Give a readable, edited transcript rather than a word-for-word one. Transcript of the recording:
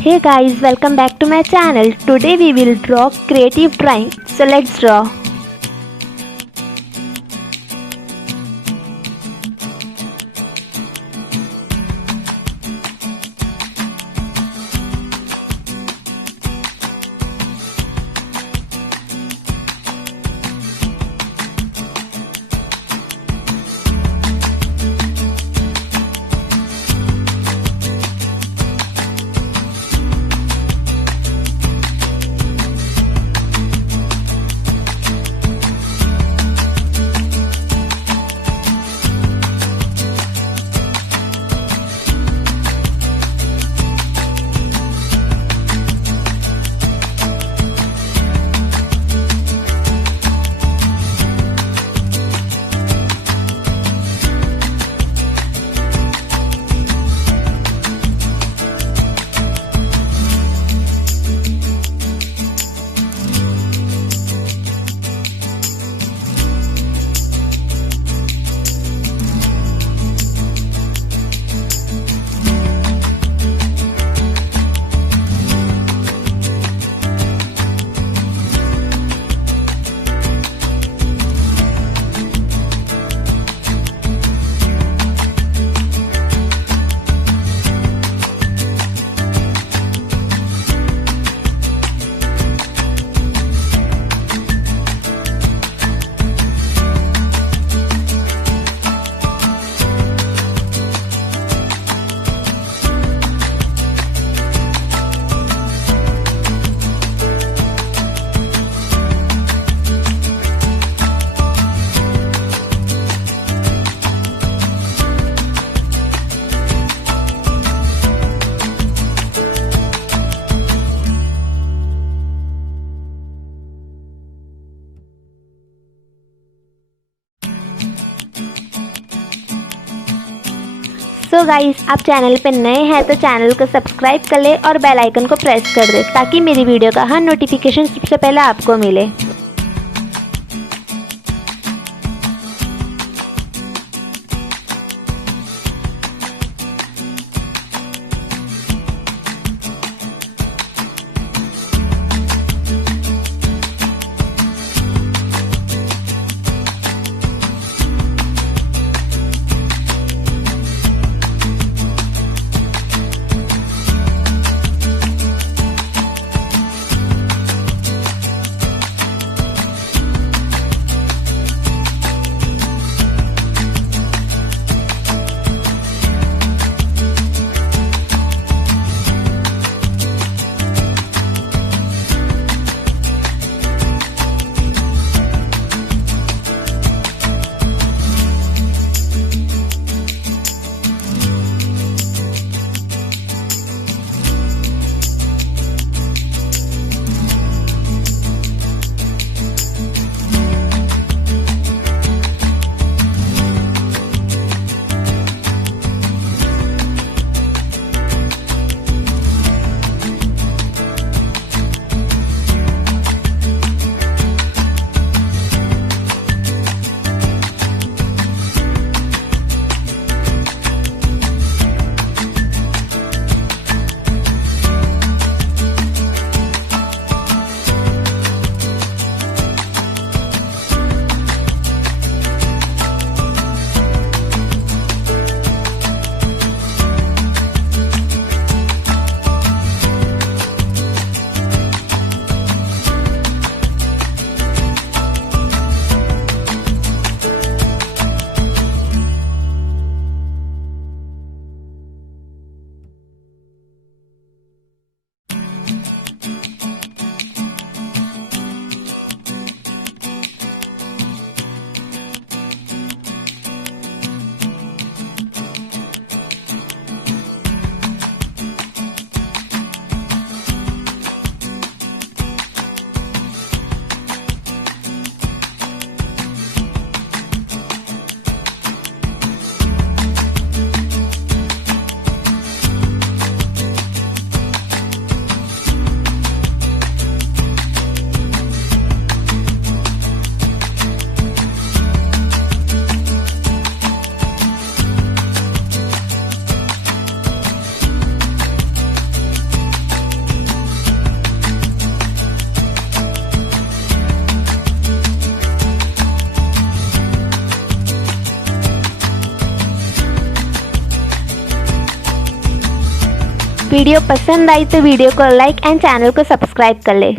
Hey guys, welcome back to my channel. Today we will draw creative drawing. So let's draw. So guys, आप channel पे नए हैं तो channel को subscribe कर ले और बेल आइकन को प्रेस कर दे ताकि मेरी वीडियो का हर नोटिफिकेशन सबसे पहले आपको मिले। वीडियो पसंद आई तो वीडियो को लाइक एंड चैनल को सब्सक्राइब कर ले।